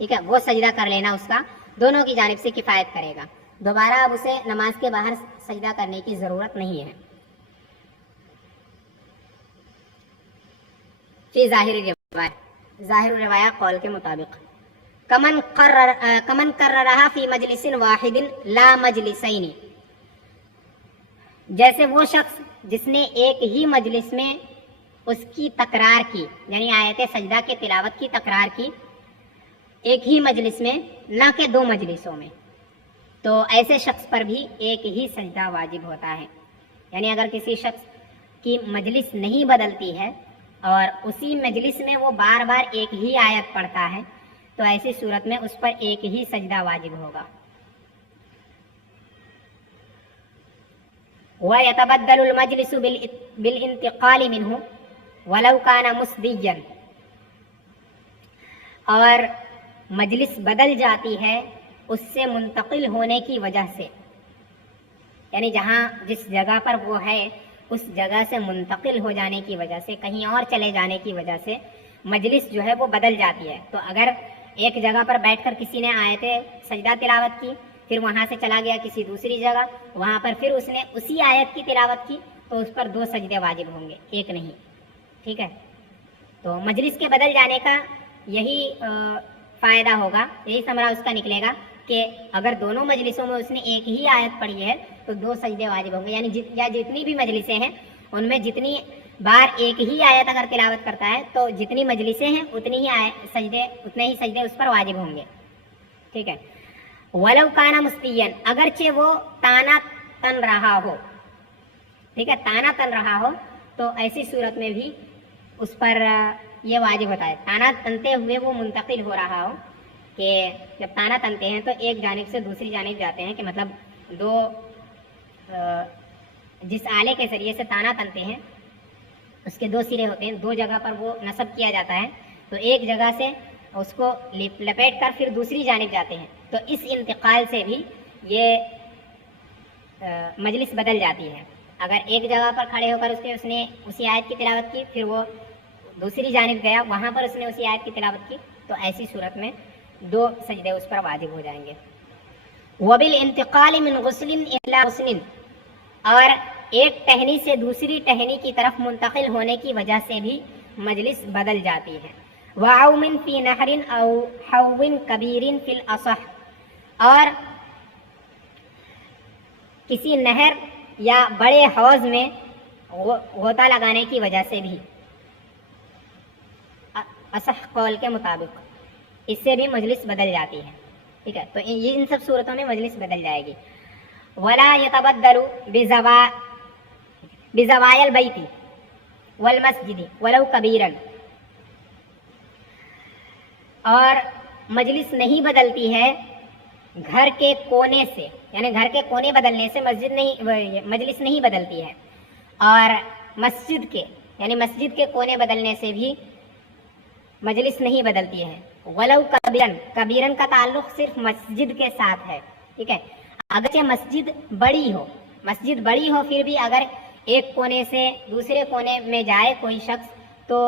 ٹھیک ہے، وہ سجدہ کر لینا اس کا دونوں کی جانب سے کفایت کرے گا. دوبارہ اب اسے نماز کے باہر سجدہ کرنے کی ضرورت نہیں ہے. فی ظاہر روایت قول کے مطابق کمن قررہا فی مجلس واحد لا مجلسین، جیسے وہ شخص جس نے ایک ہی مجلس میں اس کی تکرار کی، یعنی آیت سجدہ کے تلاوت کی تکرار کی ایک ہی مجلس میں، نہ کہ دو مجلسوں میں، تو ایسے شخص پر بھی ایک ہی سجدہ واجب ہوتا ہے. یعنی اگر کسی شخص کی مجلس نہیں بدلتی ہے اور اسی مجلس میں وہ بار بار ایک ہی آیت پڑھتا ہے تو ایسی صورت میں اس پر ایک ہی سجدہ واجب ہوگا. وَيَتَبَدَّلُ الْمَجْلِسُ بِالْإِنْتِقَالِ مِنْهُ وَلَوْ كَانَ مُسْدِيًّا، اور مجلس بدل جاتی ہے اس سے منتقل ہونے کی وجہ سے، یعنی جس جگہ پر وہ ہے اس جگہ سے منتقل ہو جانے کی وجہ سے، کہیں اور چلے جانے کی وجہ سے مجلس جو ہے وہ بدل جاتی ہے. تو اگر ایک جگہ پر بیٹھ کر کسی نے آیت سجدہ تلاوت کی، پھر وہاں سے چلا گیا کسی دوسری جگہ، وہاں پر پھر اس نے اسی آیت کی تلاوت کی تو اس پر دو سجدے واجب ہوں گے، ایک نہیں. ٹھیک ہے. تو مجلس کے بدل جانے کا یہی فائدہ ہوگا, یہی ثمرہ اس کا نکلے گا کہ اگر دونوں مجلسوں میں اس نے ایک ہی آیت پڑھی ہے تو 2 سجدے واجب ہوں گے. یعنی جتنی بھی مجلسیں ہیں ان میں جتنی بار ایک ہی آیت اگر تلاوت کرتا ہے تو جتنی مجلسیں ہیں اتنے ہی سجدے اس پر واجب ہوں گے. ٹھیک ہے. ولو کانا مستین, اگرچہ وہ تانا تن رہا ہو, ٹھیک ہے, تانا تن رہا ہو تو ایسی صورت میں بھی اس پر یہ واجب ہوتا ہے. تانا تنتے ہوئے وہ منتقل ہو رہا ہو, کہ جب تانا تنتے ہیں تو ایک جانب سے دوسری جانب جاتے ہیں, کہ مطلب جس آلے کے ذریعے سے تانا تنتے ہیں اس کے 2 سرے ہوتے ہیں, 2 جگہ پر وہ نصب کیا جاتا ہے, تو ایک جگہ سے اس کو لپیٹ کر پھر دوسری جانب جاتے ہیں. تو اس انتقال سے بھی یہ مجلس بدل جاتی ہے. اگر ایک جگہ پر کھڑے ہو کر اس نے اسی آیت کی تلاوت کی, پھر وہ دوسری جانب گیا, وہاں پر اس نے اسی آیت کی تلاوت کی, تو ایسی صورت میں 2 سجدے اس پر واجب ہو جائیں گے. وبالانتقال من غسل الى غسل, اور ایک ٹہنی سے دوسری ٹہنی کی طرف منتقل ہونے کی وجہ سے بھی مجلس بدل جاتی ہے. وعوم فی نہر او حو کبیر فی الاصح, اور کسی نہر یا بڑے حوض میں غوطہ لگانے کی وجہ سے بھی, اصح قول کے مطابق, اس سے بھی مجلس بدل جاتی ہے. ٹھیک ہے, تو ان سب صورتوں میں مجلس بدل جائے گی. ولا يتبدل بزوائا البیت والمسجد ولو کبیرا, اور مجلس نہیں بدلتی ہے گھر کے کونے سے, یعنی گھر کے کونے بدلنے سے مجلس نہیں بدلتی ہے, اور مسجد کے یعنی مسجد کے کونے بدلنے سے بھی مجلس نہیں بدلتی ہے. ولو کبیرن, کبیرن کا تعلق صرف مسجد کے ساتھ ہے. ٹھیک ہے, اگرچہ مسجد بڑی ہو پھر بھی اگر ایک کونے سے دوسرے کونے میں جائے کوئی شخص تو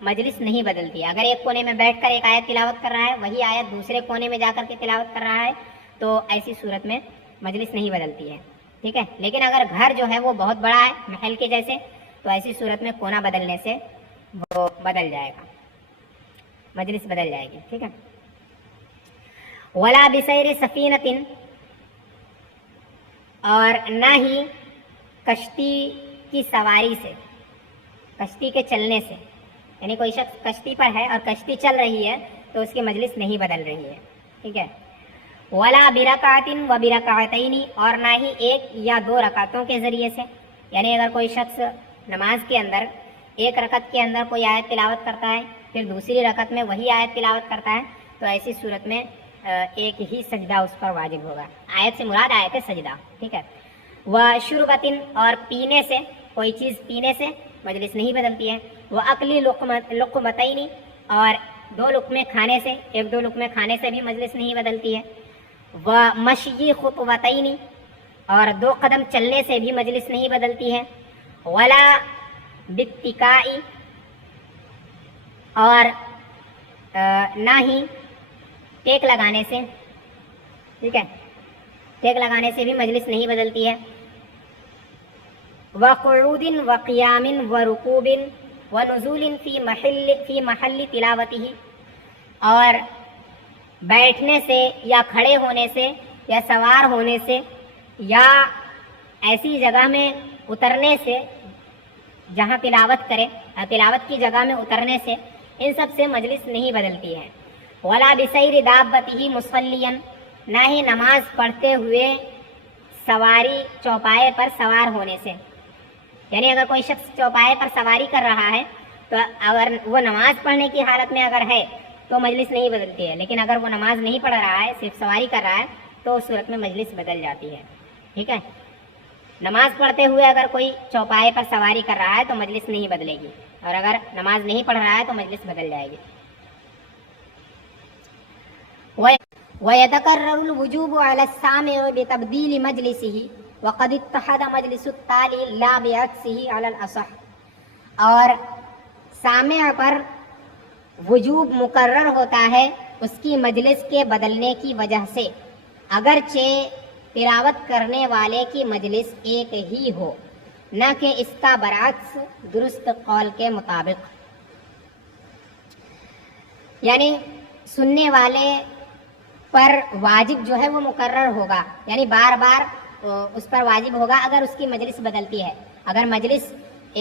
مجلس نہیں بدلتی. اگر ایک کونے میں بیٹھ کر ایک آیت تلاوت کر رہا ہے, وہی آیت دوسرے کونے میں جا کر کے تلاوت کر رہا ہے, تو ایسی صورت میں مجلس نہیں بدلتی ہے. ٹھیک ہے, لیکن اگر گھر جو ہے وہ بہت بڑا ہے محل کے جیسے, تو ایسی صورت میں کونا بدلنے سے وہ بدل جائے گا, مجلس بدل جائے گی. ٹھیک ہے. ولا بسیر سفینۃ, اور نہ ہی کشتی کی سواری سے, کشتی کے چلنے سے, یعنی کوئی شخص کشتی پر ہے اور کشتی چل رہی ہے تو اس کی مجلس نہیں بدل رہی ہے. ٹھیک ہے. ولا برکعۃ و برکعتین, اور نہ ہی 1 یا 2 رکعتوں کے ذریعے سے, یعنی اگر کوئی شخص نماز کے اندر ایک رکعت کے اندر کوئی آیت تلاوت کرتا ہے, پھر دوسری رکعت میں وہی آیت تلاوت کرتا ہے, تو ایسی صورت میں ایک ہی سجدہ اس پر واجب ہوگا. آیت سے مراد آیت ہے سجدہ. ٹھیک ہے. وشربۃ, اور پینے سے, کوئی چیز پینے سے مجلس نہیں بدلتی ہے. واکل لقمتین, اور 2 لقمے کھانے سے, 1-2 لقمے کھانے سے بھی مجلس نہیں بدلتی ہے. ومشی خطوتین, اور 2 قدم چلنے سے بھی مجلس نہیں بدلتی ہے. ولا باتکاء, اور نہ ہی ٹیک لگانے سے. ٹھیک ہے, ٹیک لگانے سے بھی مجلس نہیں بدلتی ہے. وقعود وقیام ورکوب ونزول فی محل تلاوتہ, اور بیٹھنے سے یا کھڑے ہونے سے یا سوار ہونے سے یا ایسی جگہ میں اترنے سے جہاں تلاوت کرے, تلاوت کی جگہ میں اترنے سے, ان سب سے مجلس نہیں بدلتی ہے. ولا بسیر دابتہ مصلیا, نہ ہی نماز پڑھتے ہوئے سواری چوپائے پر سوار ہونے سے, یعنی اگر کوئی شخص چوپائے پر سواری کر رہا ہے تو اگر وہ نماز پڑھنے کی حالت میں اگر ہے تو مجلس نہیں بدلتی ہے, لیکن اگر وہ نماز نہیں پڑھ رہا ہے, صرف سواری کر رہا ہے, تو اس صورت میں مجلس بدل جاتی ہے. ٹھیک ہے. نماز پڑھتے ہوئے اگر کوئی چوپائے پر سواری کر رہا ہے تو مجلس نہیں بدلے گی, اور اگر نماز نہیں پڑھ رہا ہے تو مجلس بدل جائے گی. وَيَتَكَرَّرُ الْوُجُوبُ عَلَى السَّامِعِ بِتَبْدِيلِ مَجْلِسِهِ وَقَدِ اتَّحَدَ مَجْلِسُ التَّالِي لَا بِعَكْسِهِ عَلَى الْأَصَحِّ, اور سامع پر وجوب مقرر ہوتا ہے اس کی مجلس کے بدلنے کی وجہ سے, اگرچہ تلاوت کرنے والے کی مجلس ایک ہی ہو, نہ کہ اس کا برعکس درست قول کے مطابق. یعنی سننے والے پر واجب جو ہے وہ مقرر ہوگا، یعنی بار بار اس پر واجب ہوگا اگر اس کی مجلس بدلتی ہے. اگر مجلس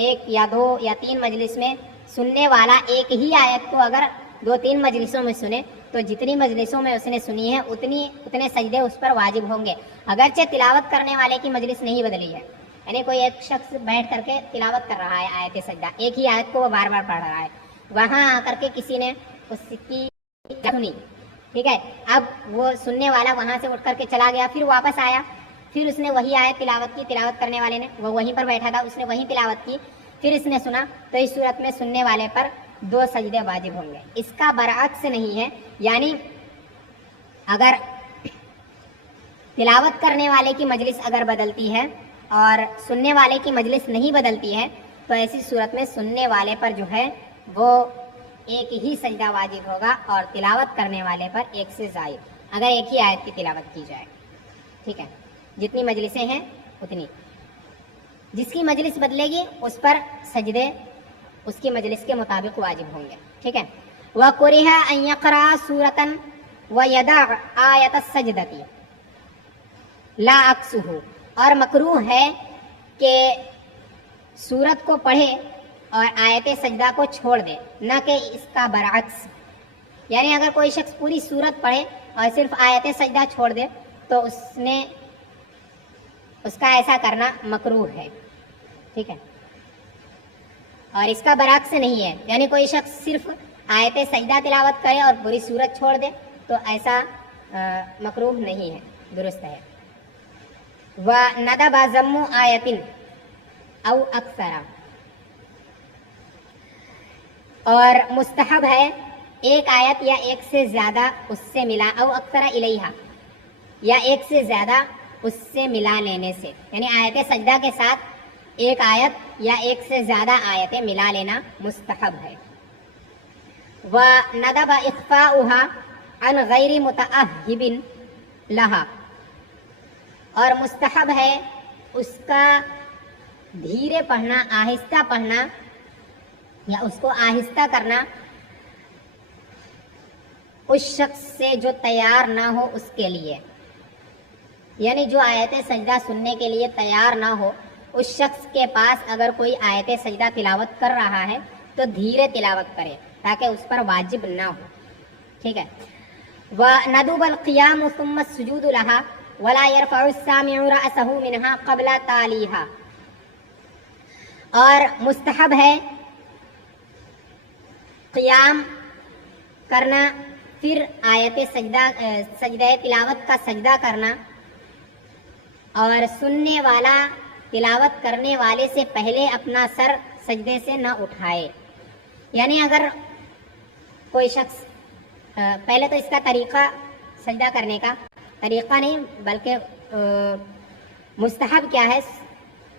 ایک یا دو یا تین مجلس میں سننے والا ایک ہی آیت کو اگر دو تین مجلسوں میں سنے تو جتنی مجلسوں میں اس نے سنی ہے اتنے سجدے اس پر واجب ہوں گے، اگرچہ تلاوت کرنے والے کی مجلس نہیں بدلی ہے. یعنی کوئی ایک شخص بیٹھ کر کے تلاوت کر رہا ہے آیت سجدہ، ایک ہی آیت کو وہ بار بار پڑھ رہا ہے، وہاں آ کر کے کسی نے اس کی سنی، ٹھیک ہے. اب وہ سننے والا وہاں سے اٹھ کر کے چلا گیا، پھر واپس آیا، پھر اس نے وہی آیت تلاوت کی، تلاوت کرنے والے نے وہ وہیں پر بیٹھا تھا، اس نے وہیں تلاوت کی، پھر اس نے سنا، تو اس صورت میں سننے والے پر دو سجدے واجب ہوں گے. اس کا برعکس نہیں ہے، یعنی اگر تلاوت کرنے والے کی مجلس اگر بدلتی ہے اور سننے والے کی مجلس نہیں بدلتی ہے تو ایسی صورت میں سننے والے پر جو ہے وہ ایک ہی سجدہ واجب ہوگا اور تلاوت کرنے والے پر ایک سے زائد، اگر ایک ہی آیت کی تلاوت کی جائے. ٹھیک ہے، جتنی مجلسیں ہیں اتنی. جس کی مجلس بدلے گی اس پر سجدے اس کی مجلس کے مطابق واجب ہوں گے. ٹھیک ہے. وَكُرِهَ أَن يَقْرَأَ سُورَةً وَيَدَعَ آیَةَ السَّجْدَةِ لَا عَكْسُهُ، اور مکروہ ہے کہ سورت کو پڑھے اور آیت سجدہ کو چھوڑ دے، نہ کہ اس کا برعکس. یعنی اگر کوئی شخص پوری سورت پڑھے اور صرف آیت سجدہ چھوڑ دے تو اس کا ایسا کرنا مکروہ ہے. ٹھیک ہے، اور اس کا برعکس نہیں ہے، یعنی کوئی شخص صرف آیت سجدہ تلاوت کرے اور پوری سورت چھوڑ دے تو ایسا مکروہ نہیں ہے، درست ہے. وَنَدَبَ ضَمُّ آیَةٍ او اکثر، اور مستحب ہے ایک آیت یا ایک سے زیادہ اس سے ملا، او اکثر الیہا، یا ایک سے زیادہ اس سے ملا لینے سے، یعنی آیت سجدہ کے ساتھ ایک آیت یا ایک سے زیادہ آیتیں ملا لینا مستحب ہے. وَنَدَبَ إِخْفَاؤُهَا عَنْ غَيْرِ مُتَأَهِّبٍ لَهَا، اور مستحب ہے اس کا دھیرے پڑھنا، آہستہ پڑھنا یا اس کو آہستہ کرنا اس شخص سے جو تیار نہ ہو اس کے لیے. یعنی جو آیت سجدہ سننے کے لیے تیار نہ ہو اس شخص کے پاس اگر کوئی آیت سجدہ تلاوت کر رہا ہے تو دھیرے تلاوت کرے تاکہ اس پر واجب نہ ہو. ٹھیک ہے. وَنَدُبَ الْقِيَامُ ثُمَّ السُّجُودُ لَهَا وَلَا يَرْفَعُ السَّامِعُ رَأْسَهُ مِنْهَا قَبْلَ تَالِيهَا، اور مستحب ہے قیام کرنا، پھر آیت سجدہ تلاوت کا سجدہ کرنا، اور سننے والا تلاوت کرنے والے سے پہلے اپنا سر سجدے سے نہ اٹھائے. یعنی اگر کوئی شخص پہلے تو اس کا طریقہ سجدہ کرنے کا طریقہ نہیں بلکہ مستحب کیا ہے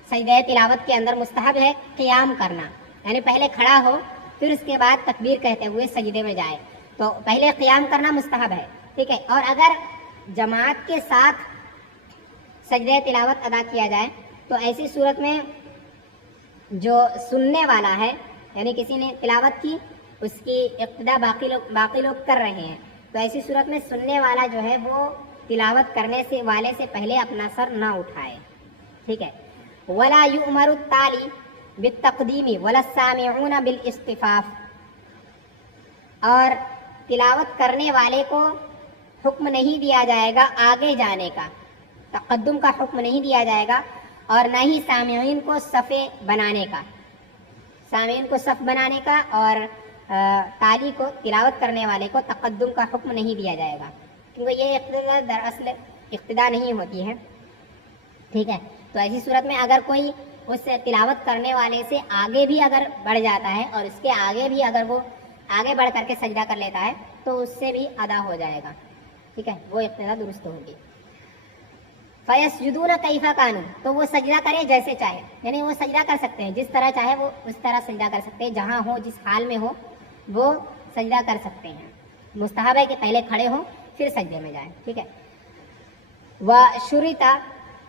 سجدہ تلاوت کے اندر، مستحب ہے قیام کرنا، یعنی پہلے کھڑا ہو پھر اس کے بعد تکبیر کہتے ہوئے سجدے میں جائے، تو پہلے قیام کرنا مستحب ہے. ٹھیک ہے. اور اگر جماعت کے ساتھ سجدہ تلاوت ادا کیا جائے تو ایسی صورت میں جو سننے والا ہے، یعنی کسی نے تلاوت کی، اس کی ابتدا باقی لوگ کر رہے ہیں، تو ایسی صورت میں سننے والا جو ہے وہ تلاوت کرنے سے والے سے پہلے اپنا سر نہ اٹھائے. ٹھیک ہے. وَلَا يُؤْمَرُ التَّالِي بِالتَّقْدِيمِ وَلَا السَّامِعُونَ بِالْاِصْطِفَافِ، اور تلاوت کرنے والے کو حکم نہیں دیا جائے گا آگے جانے کا، تقدم کا حکم نہیں دیا جائے گا، اور نہ ہی سامعین کو صف بنانے کا، سامعین کو صف بنانے کا اور تالی کو تلاوت کرنے والے کو تقدم کا حکم نہیں دیا جائے گا، کیونکہ یہ اقتدا دراصل اقتدا نہیں ہوتی ہے. ٹھیک ہے. تو ایسی صورت میں اگر کوئی اس تلاوت کرنے والے سے آگے بھی اگر بڑھ جاتا ہے اور اس کے آگے بھی اگر وہ آگے بڑھ کر کے سجدہ کر لیتا ہے تو اس سے بھی ادا ہو جائے گا. ٹھیک ہے، وہ اقتدا درست ہوگی. فَيَسْجُدُونَ كَيْفَ كَانُوا، تو وہ سجدہ کرے جیسے چاہے، یعنی وہ سجدہ کر سکتے ہیں جس طرح چاہے وہ اس طرح سجدہ کر سکتے ہیں، جہاں ہو جس حال میں ہو وہ سجدہ کر سکتے ہیں. مستحب ہے کہ پہلے کھڑے ہوں پھر سجدے میں جائیں. ٹھیک ہے. وَشُرِطَ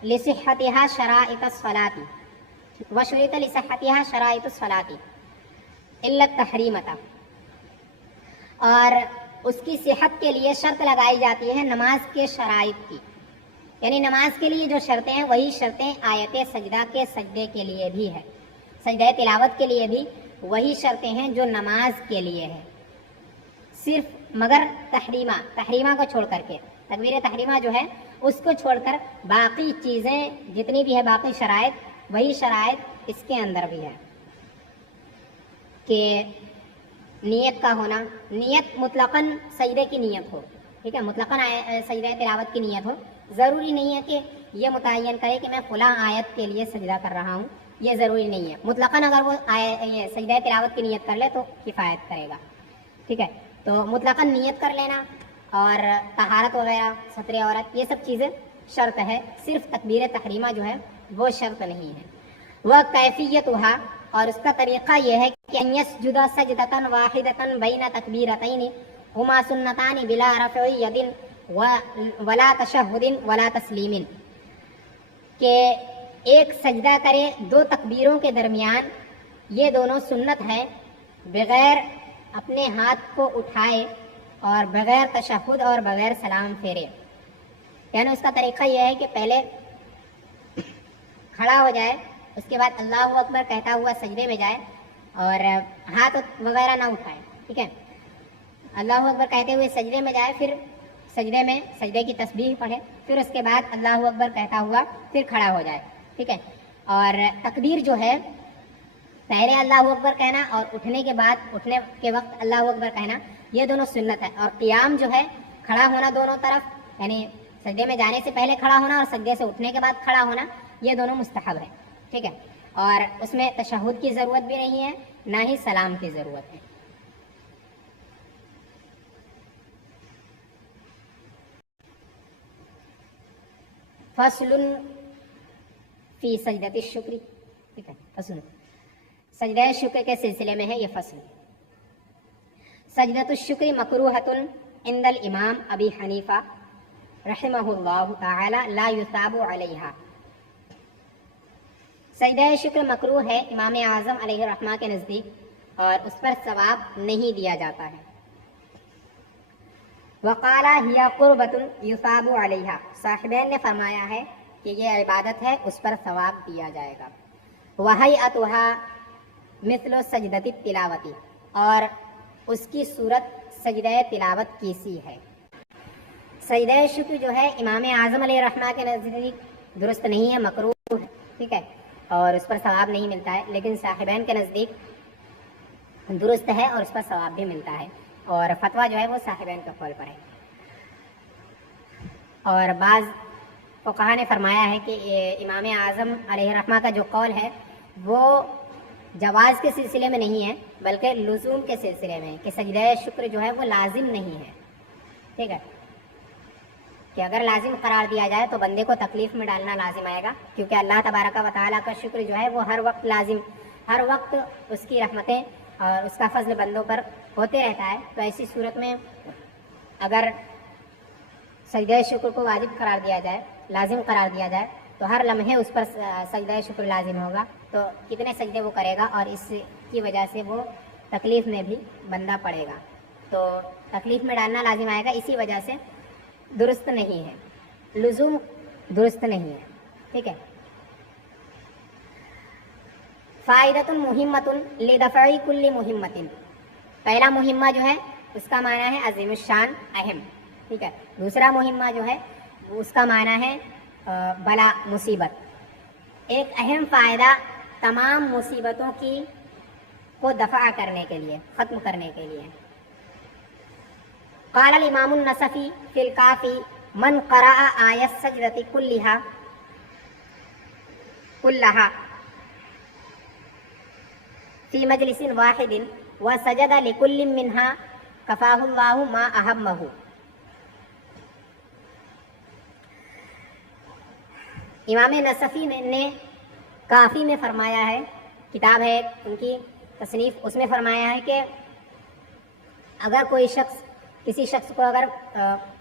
لِصِحَّتِهَا شَرَائِطُ الصَّلَاةِ وَشُرِطَ لِصِحَّتِهَا شَرَائِطُ الصَّلَاةِ إِلَّا التَّحْرِيمَةَ، اور اس کی صحت کے لیے شرط لگائی جاتی ہے نماز کے شرائط کی، یعنی نماز کے لیے جو شرطیں ہیں وہی شرطیں آیت سجدہ کے سجدے کے لیے بھی ہے، سجدہ تلاوت کے لیے بھی وہی شرطیں ہیں جو نماز کے لیے ہے، صرف مگر تحریمہ کو چھوڑ کر کے، تکبیر تحریمہ جو ہے اس کو چھوڑ کر باقی چیزیں جتنی بھی ہے، باقی شرائط وہی شرائط اس کے اندر بھی ہے کہ نیت کا ہونا، نیت مطلقاً سجدے کی نیت ہو، ٹھیک ہے، مطلقاً سجدہ تلاوت کی نیت ہو، ضروری نہیں ہے کہ یہ متعین کرے کہ میں فلاں آیت کے لیے سجدہ کر رہا ہوں، یہ ضروری نہیں ہے، مطلقاً اگر وہ سجدہ تلاوت کی نیت کر لے تو کفایت کرے گا، ٹھیک ہے، تو مطلقاً نیت کر لینا اور طہارت وغیرہ، ستر عورت، یہ سب چیزیں شرط ہے، صرف تکبیر تحریمہ جو ہے وہ شرط نہیں ہے۔ وہ کیفیتھا، اور اس کا طریقہ یہ ہے کہ ان یسجد سجدۃ واحدۃ بین تکبیرتین ہما سنتان بلا رفع ید ولا تشہد ولا تسلیم، کہ ایک سجدہ کرے دو تکبیروں کے درمیان، یہ دونوں سنت ہے، بغیر اپنے ہاتھ کو اٹھائے اور بغیر تشہد اور بغیر سلام پھیرے، یعنی اس کا طریقہ یہ ہے کہ پہلے کھڑا ہو جائے، اس کے بعد اللہ اکبر کہتا ہوا سجدے میں جائے اور ہاتھ وغیرہ نہ اٹھائے، ٹھیک ہے، اللہ اکبر کہتے ہوئے سجدے میں جائے، پھر سجدے میں سجدے کی تسبیح پڑھے، پھر اس کے بعد اللہ اکبر کہتا ہوا پھر کھڑا ہو جائے، ٹھیک ہے، اور تکبیر جو ہے پہلے اللہ اکبر کہنا اور اٹھنے کے وقت اللہ اکبر کہنا، یہ دونوں سنت ہے، اور قیام جو ہے کھڑا ہونا دونوں طرف، یعنی سجدے میں جانے سے پہلے کھڑا ہونا اور سجدے سے اٹھنے کے بعد کھڑا ہونا، یہ دونوں مستحب ہے، ٹھیک ہے، اور اس میں تشہد کی ضرورت بھی نہیں ہے، نہ ہی سلام کی ضرورت ہے۔ فصل فی سجدۃ الشکر، ٹھیک ہے، فصل سجدہ شکر کے سلسلے میں ہے یہ فصل۔ سجدۃ الشکر مکروہۃ عند الامام ابی حنیفہ رحمہ اللہ تعالی لا یثاب علیہا، سجدہ شکر مکروہ ہے امام اعظم علیہ الرحمہ کے نزدیک اور اس پر ثواب نہیں دیا جاتا ہے۔ وقال ہی قربۃ یثاب علیہا، صاحبین نے فرمایا ہے کہ یہ عبادت ہے، اس پر ثواب دیا جائے گا۔ وہیئتھا مثل سجدۃ التلاوت، اور اس کی صورت سجدہ تلاوت کی سی ہے۔ سجدہ شکر جو ہے امام اعظم علیہ الرحمہ کے نزدیک درست نہیں ہے، مکروہ ہے، ٹھیک ہے، اور اس پر ثواب نہیں ملتا ہے، لیکن صاحبین کے نزدیک درست ہے اور اس پر ثواب بھی ملتا ہے، اور فتویٰ جو ہے وہ صاحبین کے قول پر ہے۔ اور بعض فقہا نے فرمایا ہے کہ امام اعظم علیہ الرحمہ کا جو قول ہے وہ جواز کے سلسلے میں نہیں ہے بلکہ لزوم کے سلسلے میں، کہ سجدہ شکر جو ہے وہ لازم نہیں ہے، ٹھیک ہے، کہ اگر لازم قرار دیا جائے تو بندے کو تکلیف میں ڈالنا لازم آئے گا، کیونکہ اللہ تبارک و تعالیٰ کا شکر جو ہے وہ ہر وقت لازم، ہر وقت اس کی رحمتیں اور اس کا فضل بندوں پر ہوتے رہتا ہے، تو ایسی صورت میں اگر سجدہ شکر کو واجب قرار دیا جائے، لازم قرار دیا جائے، تو ہر لمحے اس پر سجدہ شکر لازم ہوگا، تو کتنے سجدے وہ کرے گا اور اس کی وجہ سے وہ تکلیف میں بھی بندہ پڑے گا، تو تکلیف میں ڈالنا لازم آئے گا، اسی وجہ سے درست نہیں ہے، لزوم درست نہیں ہے، ٹھیک ہے۔ فائدۃ مہمۃ لدفع کل مہمۃ، پہلا مہمہ جو ہے اس کا معنی ہے عظیم الشان، اہم، ٹھیک ہے، دوسرا مہمہ جو ہے اس کا معنی ہے بلا، مصیبت، ایک اہم فائدہ تمام مصیبتوں کو دفع کرنے کے لیے، ختم کرنے کے لیے۔ قال الامام النصفی فی الکافی من قرأ آیۃ السجدۃ کلھا فی مجلس واحد وسجد لکل منہا کفاہ اللہ ما اہمہ، امام نصفی نے کافی میں فرمایا ہے، کتاب ہے ان کی تصنیف، اس میں فرمایا ہے کہ اگر کوئی شخص، کسی شخص کو اگر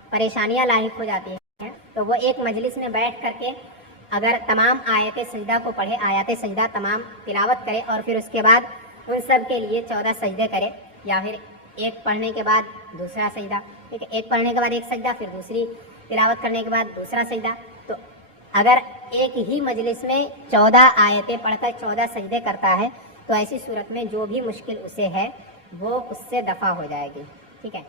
پریشانیاں لاحق ہو جاتی ہیں تو وہ ایک مجلس میں بیٹھ کر کے اگر تمام آیت سجدہ کو پڑھے، آیات سجدہ تمام تلاوت کرے اور پھر اس کے بعد ان سب کے لیے 14 سجدے کرے یا پھر ایک پڑھنے کے بعد دوسرا سجدہ، ٹھیک ہے، ایک پڑھنے کے بعد ایک سجدہ، پھر دوسری تلاوت کرنے کے بعد دوسرا سجدہ. تو اگر ایک ہی مجلس میں 14 آیتیں پڑھ کر 14 سجدے کرتا ہے تو ایسی صورت میں جو بھی مشکل اسے ہے وہ اس سے دفع ہو جائے گی. ٹھیک ہے،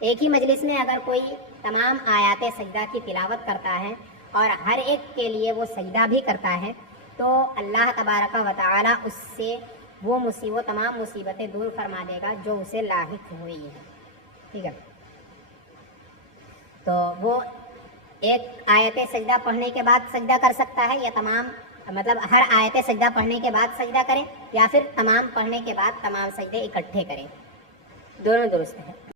ایک ہی مجلس میں اگر کوئی تمام آیات سجدہ کی تلاوت کرتا ہے اور ہر ایک کے لیے وہ سجدہ بھی کرتا ہے تو اللہ تبارک و تعالی اس سے وہ تمام مصیبتیں دور فرما دے گا جو اسے لاحق ہوئی ہیں. ٹھیک ہے، تو وہ ایک آیت سجدہ پڑھنے کے بعد سجدہ کر سکتا ہے، یا تمام مطلب ہر آیت سجدہ پڑھنے کے بعد سجدہ کرے، یا پھر تمام پڑھنے کے بعد تمام سجدے اکٹھے کرے، دونوں درست ہے.